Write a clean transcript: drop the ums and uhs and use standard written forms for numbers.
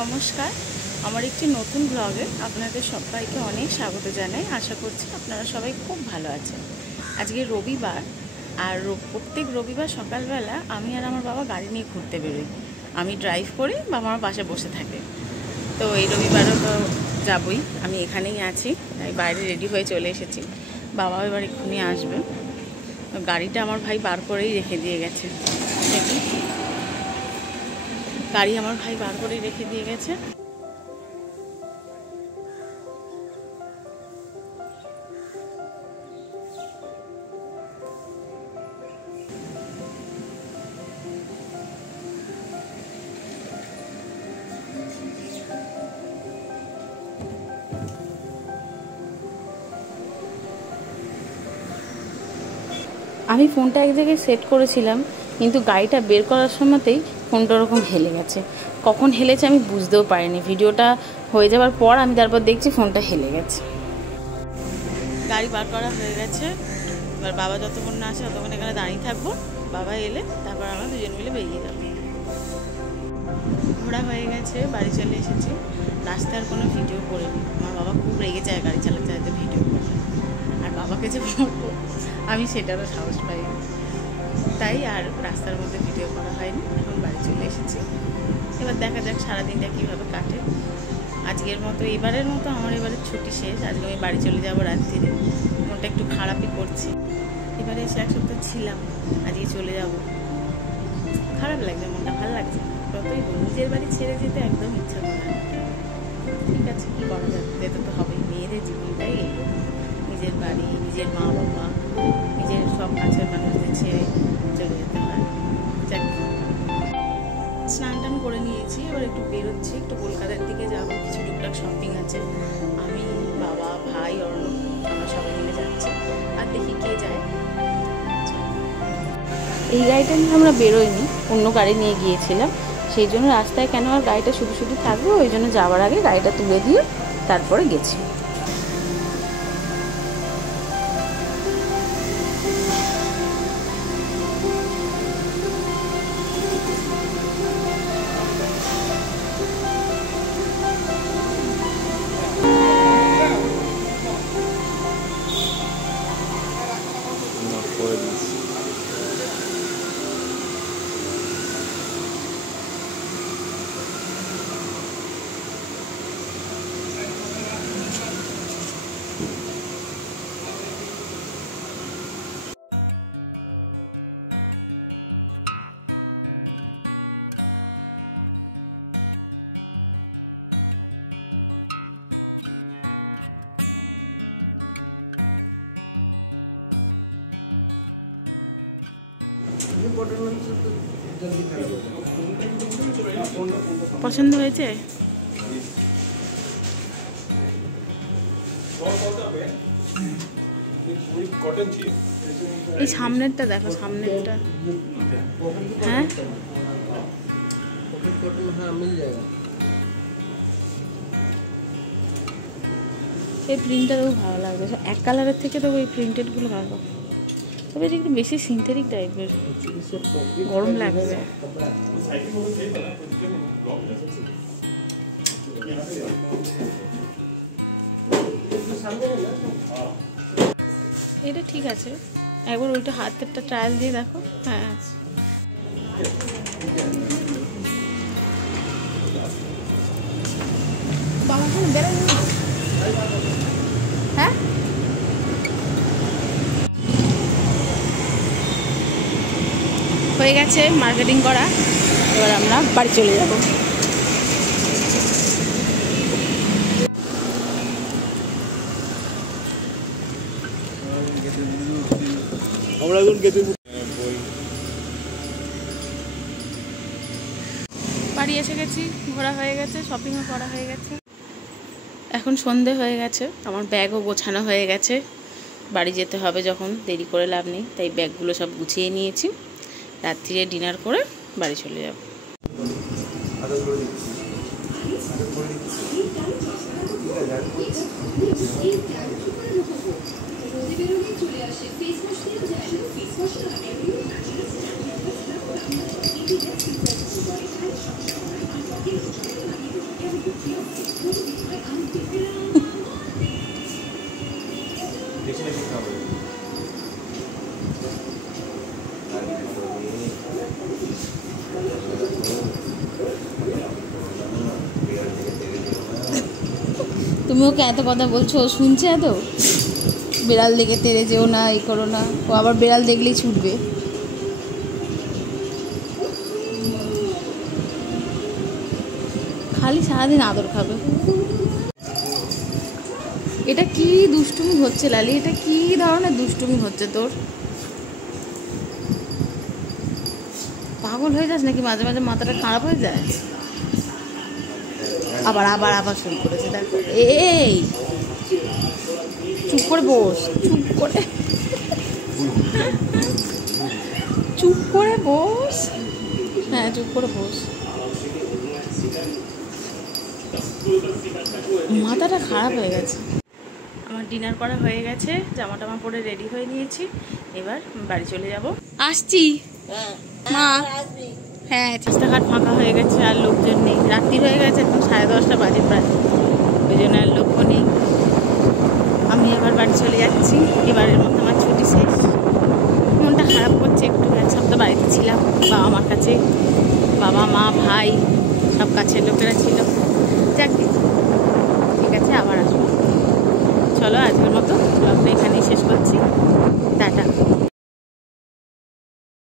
নমস্কার, আমার একটি নতুন ব্লগে আপনাদের সবাইকে অনেক স্বাগত জানাই। আশা করছি আপনারা সবাই খুব ভালো আছেন। আজকে রবিবার, আর প্রত্যেক রবিবার সকালবেলা আমি আর আমার বাবা গাড়ি নিয়ে ঘুরতে বেরোই। আমি ড্রাইভ করি, বাবা আমার পাশে বসে থাকে। তো এই রবিবারও তো যাবই, আমি এখানেই আছি, তাই বাইরে রেডি হয়ে চলে এসেছি। বাবা এবার এক্ষুনি আসবে। গাড়িটা আমার ভাই বার করেই রেখে দিয়ে গেছে, গাড়ি আমার ভাই বার করেই রেখে দিয়ে গেছে। আমি ফোনটা এক জায়গায় সেট করেছিলাম, কিন্তু গাড়িটা বের করার সময়তেই ফোনটা ওরকম হেলে গেছে। কখন হেলেছে আমি বুঝতেও পারিনি। ভিডিওটা হয়ে যাওয়ার পর আমি তারপর দেখছি ফোনটা হেলে গেছে। গাড়ি বার করা হয়ে গেছে। এবার বাবা যতক্ষণ না আসে ততক্ষণ এখানে দাঁড়িয়ে থাকবো। বাবা এলে তারপর আমরা দুজন মিলে বেরিয়ে যাবো। ঘোরা হয়ে গেছে, বাড়ি চলে এসেছি। রাস্তার কোনো ভিডিও করিনি। আমার বাবা খুব রেগে যায় গাড়ি চালাতে চালাতে ভিডিও করে, আর বাবাকে যে বলবো আমি সেটারও সাহস পাইনি, তাই আর রাস্তার মধ্যে ভিডিও করা হয়নি। এখন বাড়ি চলে এসেছি। এবার দেখা যাক সারাদিনটা কীভাবে কাটে। আজকের মতো, এবারের মতো আমার এবারে ছুটি শেষ। আজকে আমি বাড়ি চলে যাবো রাত্রিরে। মনটা একটু খারাপই করছে। এবারে এসে এক সপ্তাহ ছিলাম, আজকে চলে যাব। খারাপ লাগছে, মনটা ভালো লাগছে। যতই নিজের বাড়ি ছেড়ে যেতে একদম ইচ্ছা করে না। ঠিক আছে, কী করা যাবে, যেতে তো হবেই। মেয়েদের জীবনটাই এলো, নিজের বাড়ি, নিজের মা বাবা, নিজের সব কাছের মানুষদের ছেড়ে চলে যেতে হয়। স্নান টান করে নিয়েছি, এবার একটু বেরোচ্ছি, একটু কলকাতার দিকে যাব। কিছু টুকটাক শপিং আছে। আমি, বাবা, ভাই, অর্ণব, আমরা সবাই মিলে যাচ্ছি। আর দেখি কে যায়। এই গাড়িটা নিয়ে আমরা বেরোইনি, অন্য গাড়ি নিয়ে গিয়েছিলাম। সেই জন্য রাস্তায় কেন আর গাড়িটা শুধু শুধু থাকবে, ওই জন্য যাওয়ার আগে গাড়িটা তুলে দিয়ে তারপরে গেছি। পছন্দ হয়েছে? এই সামনেরটা দেখো, সামনেরটা। হ্যাঁ, এই প্রিন্টটা তো ভালো লাগবে। এক কালারের থেকে তো ওই প্রিন্টেডগুলো ভালো, তবে এটা একটু বেশি সিনথেটিক টাইপের, গরম লাগবে। এটা ঠিক আছে, একবার ওইটা হাতেরটা ট্রায়াল দিয়ে দেখো। হ্যাঁ, হ্যাঁ, হয়ে গেছে মার্কেটিং করা। এবার আমরা বাড়ি চলে যাব। বাড়ি এসে গেছি, ঘোরা হয়ে গেছে, শপিংও করা হয়ে গেছে। এখন সন্ধে হয়ে গেছে, আমার ব্যাগও গোছানো হয়ে গেছে। বাড়ি যেতে হবে যখন, দেরি করে লাভ নেই, তাই ব্যাগগুলো সব গুছিয়ে নিয়েছি। রাত্রিরে ডিনার করে বাড়ি চলে যাব। তুমি ওকে এত কথা বলছো, ও শুনছে এত? বিড়াল দেখে তেড়ে যেও না, এই করো না। ও আবার বিড়াল দেখলেই ছুটবে। খালি সারাদিন আদর খাবে। এটা কি দুষ্টুমি হচ্ছে লালি? এটা কি ধরনের দুষ্টুমি হচ্ছে তোর? পাগল হয়ে যাস নাকি? মাঝে মাঝে মাথাটা খারাপ হয়ে যায়। আবার আবার আবার শুরু করেছে, দেখো। এই চুপ করে বস, চুপ করে চুপ করে বস। হ্যাঁ, চুপ করে বস। মাথাটা খারাপ হয়ে গেছে। আমার ডিনার করা হয়ে গেছে, জামা টামা পরে রেডি হয়ে নিয়েছি। এবার বাড়ি চলে যাব। আসছি মা। হ্যাঁ, রাস্তাঘাট ফাঁকা হয়ে গেছে, আর লোকজন নেই। রাত্রি হয়ে গেছে, এখন 10:30 বাজে প্রায়। ওই জন্য আর লোক নেই। আমি এবার বাড়ি চলে যাচ্ছি। এবারের মতো আমার ছুটি শেষ। মনটা খারাপ করছে একটু। এক সপ্তাহ বাড়িতে ছিলাম বাবা মার কাছে। বাবা মা ভাই সব কাছের লোকেরা ছিল। যাক, ঠিক আছে, আবার আসবো। চলো, আজকের মতো ব্লগটা এখানেই শেষ করছি। টাটা।